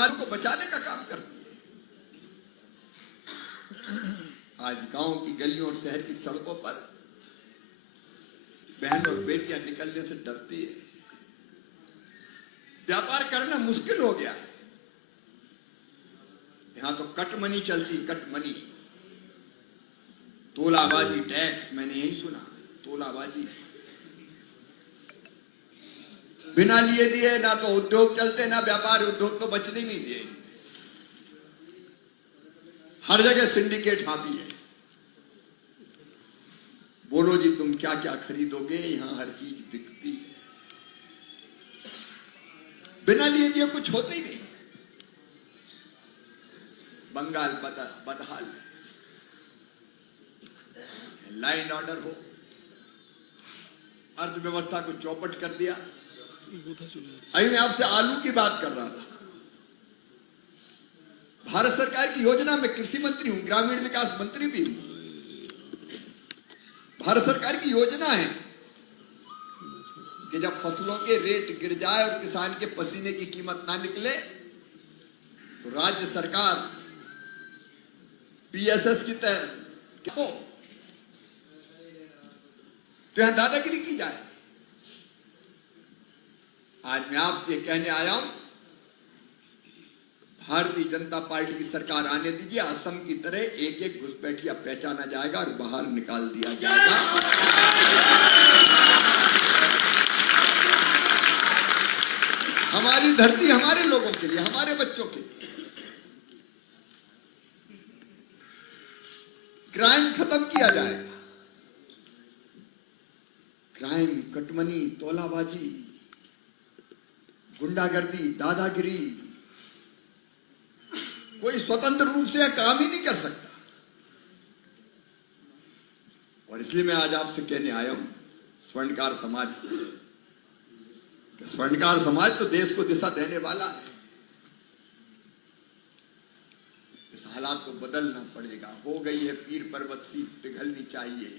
अपराध को बचाने का काम करती है। आज गांव की गलियों और शहर की सड़कों पर बहन और बेटियां निकलने से डरती है। व्यापार करना मुश्किल हो गया है। यहां तो कटमनी चलती, कटमनी, तोलाबाजी, टैक्स, मैंने यही सुना, तोलाबाजी। बिना लिए दिए ना तो उद्योग चलते, ना व्यापार, उद्योग तो बचने नहीं दिए। हर जगह सिंडिकेट हावी है। बोलो जी तुम क्या क्या खरीदोगे, यहां हर चीज बिकती है। बिना लिए दिए कुछ होता ही नहीं। बंगाल बदहाल है। लाइन ऑर्डर हो, अर्थव्यवस्था को चौपट कर दिया। अभी मैं आपसे आलू की बात कर रहा था। भारत सरकार की योजना में कृषि मंत्री हूं, ग्रामीण विकास मंत्री भी हूं। भारत सरकार की योजना है कि जब फसलों के रेट गिर जाए और किसान के पसीने की कीमत ना निकले तो राज्य सरकार पीएसएस की तहत हो तो यहां दादागिरी की जाए। आज मैं आपसे कहने आया हूं, भारतीय जनता पार्टी की सरकार आने दीजिए। असम की तरह एक एक घुसपैठिया पहचाना जाएगा और बाहर निकाल दिया जाएगा। हमारी धरती हमारे लोगों के लिए, हमारे बच्चों के लिए। क्राइम खत्म किया जाएगा। क्राइम, कटमनी, तोलाबाजी, गुंडागर्दी, दादागिरी, कोई स्वतंत्र रूप से काम ही नहीं कर सकता। और इसलिए मैं आज आपसे कहने आया हूं, स्वर्णकार समाज से, स्वर्णकार समाज तो देश को दिशा देने वाला है। इस हालात को बदलना पड़ेगा। हो गई है पीर पर्वत सी पिघलनी चाहिए।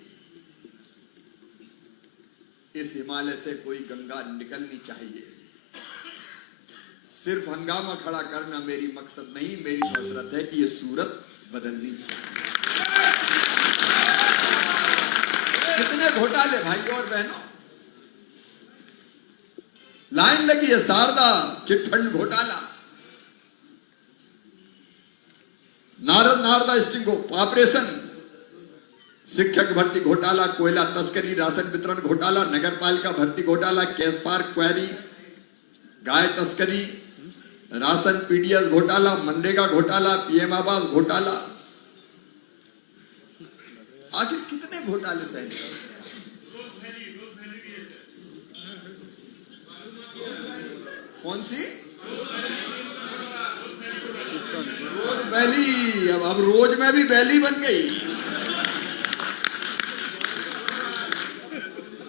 इस हिमालय से कोई गंगा निकलनी चाहिए। सिर्फ हंगामा खड़ा करना मेरी मकसद नहीं, मेरी हसरत है कि ये सूरत बदलनी चाहिए। कितने घोटाले भाइयों और बहनों, लाइन लगी है। शारदा चिटफंड घोटाला, नारदा स्टिंग ऑपरेशन, शिक्षक भर्ती घोटाला, कोयला तस्करी, राशन वितरण घोटाला, नगर पालिका भर्ती घोटाला, कैश पार्क क्वेरी, गाय तस्करी, राशन पीडीएस घोटाला, मनरेगा घोटाला, पीएम आवास घोटाला। आखिर कितने घोटाले सहने? कौन सी? रोज वैली। अब रोज में भी वैली बन गई।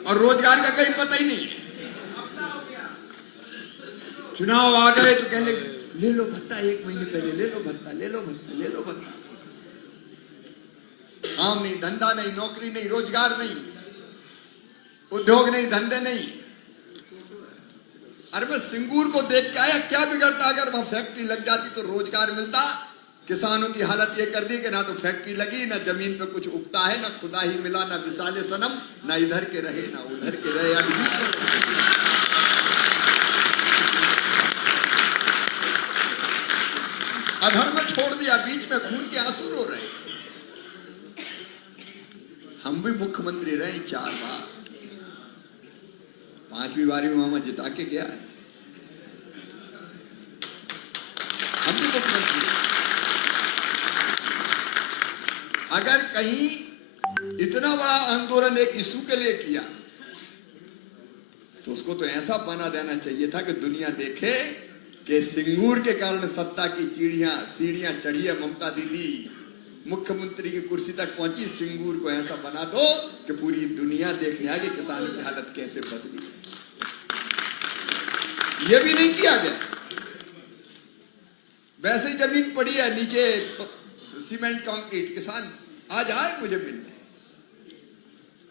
और रोजगार का कहीं पता ही नहीं है। चुनाव आ गए तो कहने ले लो भत्ता, 1 महीने पहले ले लो भत्ता, ले लो भत्ता, ले लो भत्ता। काम नहीं, धंधा नहीं, नौकरी नहीं, रोजगार नहीं, उद्योग नहीं, धंधे नहीं। अरे मैं सिंगूर को देख के आया, क्या बिगड़ता अगर वहां फैक्ट्री लग जाती तो रोजगार मिलता। किसानों की हालत ये कर दी कि ना तो फैक्ट्री लगी, ना जमीन पे कुछ उगता है, ना खुदा ही मिला, ना विसाले सनम, ना इधर के रहे ना उधर के रहे। अधर्म में छोड़ दिया, बीच में खून के आंसू रो रहे। हम भी मुख्यमंत्री रहे 4 बार, 5वीं बारी में मामा जिता के गया है। हम भी मुख्यमंत्री। अगर कहीं इतना बड़ा आंदोलन एक इशू के लिए किया तो उसको तो ऐसा बना देना चाहिए था कि दुनिया देखे कि सिंगूर के कारण सत्ता की सीढ़ियां चढ़ी है ममता दीदी, मुख्यमंत्री की कुर्सी तक पहुंची। सिंगूर को ऐसा बना दो कि पूरी दुनिया देखने आए कि किसानों की हालत कैसे बदली। ये भी नहीं किया गया। वैसे ही जमीन पड़ी है नीचे, सीमेंट कंक्रीट, किसान आज आए मुझे मिलने।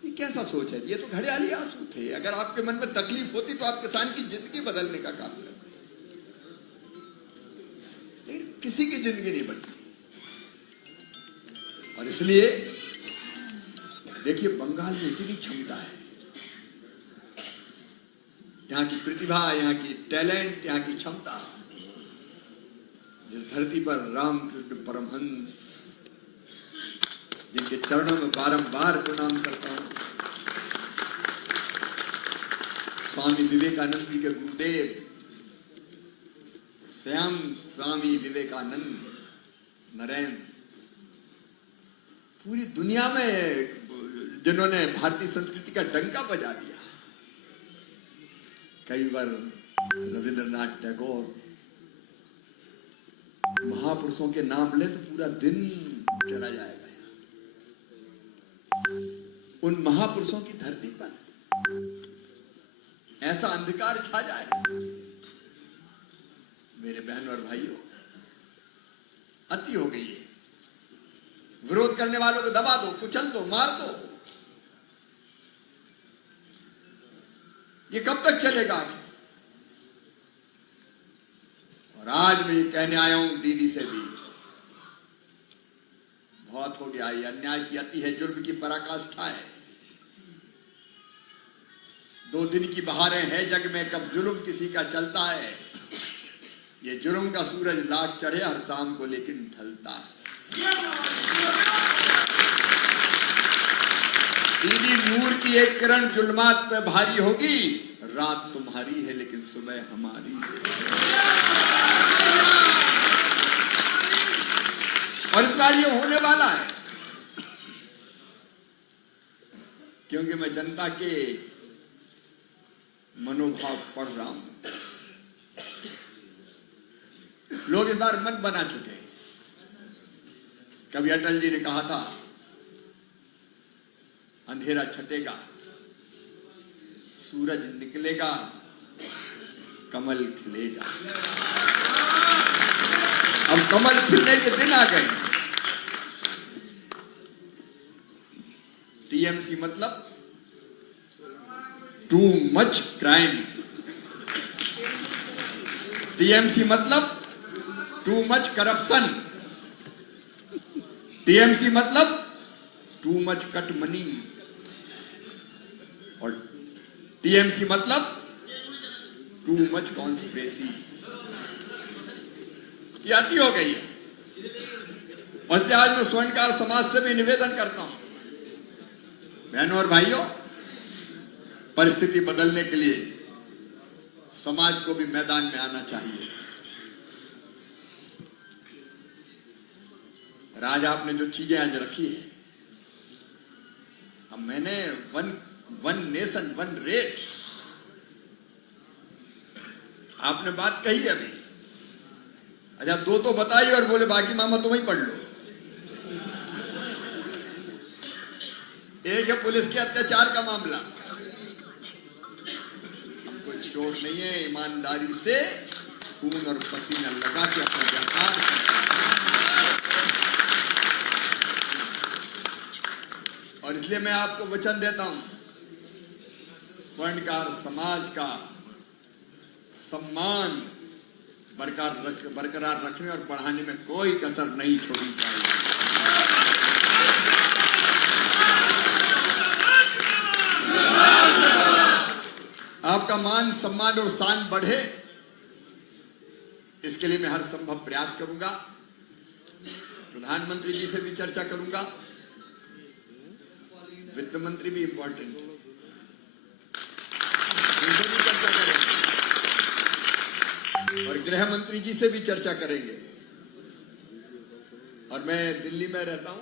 ये कैसा सोच है? ये तो घड़ियाली आंसू थे। अगर आपके मन में तकलीफ होती तो आप किसान की जिंदगी बदलने का काम करते। किसी की जिंदगी नहीं बचती। और इसलिए देखिए बंगाल में इतनी क्षमता है, यहाँ की प्रतिभा, यहाँ की टैलेंट, यहाँ की क्षमता, जिस धरती पर रामकृष्ण परमहंस जिनके चरणों में बारंबार प्रणाम करता हूं, स्वामी विवेकानंद जी के गुरुदेव स्वयं स्वामी विवेकानंद नरेंद्र, पूरी दुनिया में जिन्होंने भारतीय संस्कृति का डंका बजा दिया। कई बार रविंद्रनाथ टैगोर, महापुरुषों के नाम ले तो पूरा दिन चला जाएगा। उन महापुरुषों की धरती पर ऐसा अंधकार छा जाए, मेरे बहन और भाइयों, अति हो गई है। विरोध करने वालों को दबा दो, कुचल दो, मार दो। ये कब तक चलेगा आखिर? और आज मैं ये कहने आया हूं दीदी से भी, बहुत हो गया, ये अन्याय की अति है, जुल्म की पराकाष्ठा है। 2 दिन की बहारें हैं जग में, कब जुल्म किसी का चलता है। ये जुल्म का सूरज लाख चढ़े हर शाम को लेकिन ढलता है। दीदी नूर की एक किरण जुल्मात पे भारी होगी, रात तुम्हारी है लेकिन सुबह हमारी है। और इस बार ये होने वाला है, क्योंकि मैं जनता के मनोभाव पढ़ रहा हूं। लोग इस बार मन बना चुके हैं। कभी अटल जी ने कहा था, अंधेरा छटेगा, सूरज निकलेगा, कमल खिलेगा। अब कमल खिलने के दिन आ गए। टीएमसी मतलब टू मच क्राइम, टीएमसी मतलब टू मच करप्शन, टीएमसी मतलब टू मच कट मनी, और टीएमसी मतलब टू मच कॉन्स्पिरेसी। ये अति हो गई है। और आज मैं स्वर्णकार समाज से भी निवेदन करता हूं, बहनों और भाइयों, परिस्थिति बदलने के लिए समाज को भी मैदान में आना चाहिए। और आज आपने जो चीजें आज रखी है, अब मैंने वन नेशन वन रेट, आपने बात कही अभी, अच्छा 2 तो बताई और बोले बाकी मामा तुम ही पढ़ लो। एक है पुलिस के अत्याचार का मामला, हम कोई चोर नहीं है, ईमानदारी से खून और पसीना लगा के अपना व्यापार और इसलिए मैं आपको वचन देता हूं, स्वर्णकार समाज का सम्मान बरकरार रखने और बढ़ाने में कोई कसर नहीं छोड़नी चाहिए। आपका मान सम्मान और शान बढ़े, इसके लिए मैं हर संभव प्रयास करूंगा। प्रधानमंत्री जी से भी चर्चा करूंगा, वित्त मंत्री भी इंपॉर्टेंट है, उनसे भी चर्चा करेंगे, और गृह मंत्री जी से भी चर्चा करेंगे। और मैं दिल्ली में रहता हूं,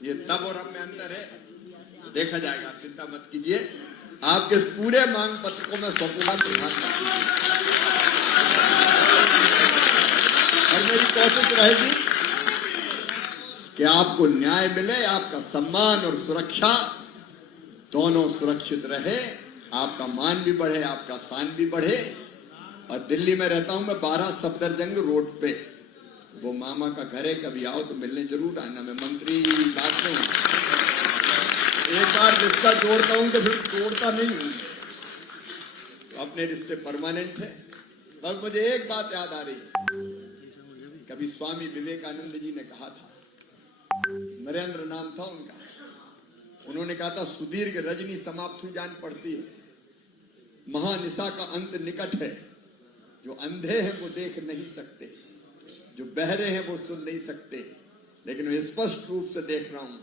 ये तब और अब में अंतर है, देखा जाएगा, आप चिंता मत कीजिए। आपके पूरे मांग पत्र को मैं सौंपूंगा और मेरी कोशिश रहेगी कि आपको न्याय मिले, आपका सम्मान और सुरक्षा दोनों सुरक्षित रहे, आपका मान भी बढ़े, आपका शान भी बढ़े। और दिल्ली में रहता हूं मैं, 12 सफदरजंग रोड पे, वो मामा का घर है, कभी आओ तो मिलने जरूर आना। मैं मंत्री बात में हूं, एक बार रिश्ता जोड़ता हूं तो फिर तोड़ता नहीं हूं, तो अपने रिश्ते परमानेंट है। बस मुझे एक बात याद आ रही, कभी स्वामी विवेकानंद जी ने कहा था, नरेंद्र नाम था उनका, उन्होंने कहा था सुदीर्घ रजनी समाप्त हुई जान पड़ती है, महानिशा का अंत निकट है, जो अंधे हैं वो देख नहीं सकते, जो बहरे हैं वो सुन नहीं सकते, लेकिन मैं स्पष्ट रूप से देख रहा हूं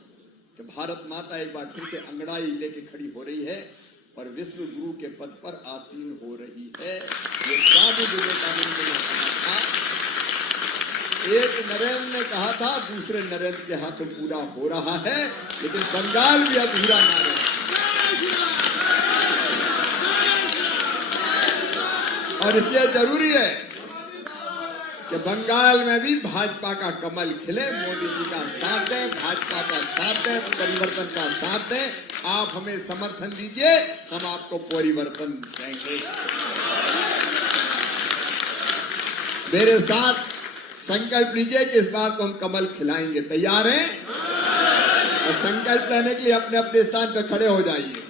कि भारत माता एक बार फिर से अंगड़ाई लेके खड़ी हो रही है और विश्व गुरु के पद पर आसीन हो रही है। ये स्वामी विवेकानंद ने कहा था, एक नरेंद्र ने कहा था, दूसरे नरेंद्र के हाथों पूरा हो रहा है, लेकिन बंगाल भी अधूरा ना रहे। और इसलिए जरूरी है कि बंगाल में भी भाजपा का कमल खिले, मोदी जी का साथ दें, भाजपा का साथ दें, परिवर्तन का साथ दें। आप हमें समर्थन दीजिए, हम आपको परिवर्तन देंगे। मेरे साथ संकल्प लीजिए कि इस बार को हम कमल खिलाएंगे। तैयार हैं? और संकल्प लेने के लिए अपने अपने स्थान पर खड़े हो जाइए,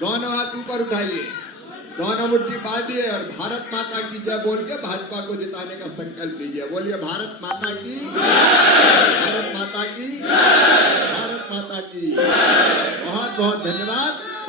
दोनों हाथ ऊपर उठाइए, दोनों मुट्ठी बांधिए और भारत माता की जय बोल के भाजपा को जिताने का संकल्प लीजिए। बोलिए भारत माता की, भारत माता की, भारत माता की। बहुत बहुत धन्यवाद।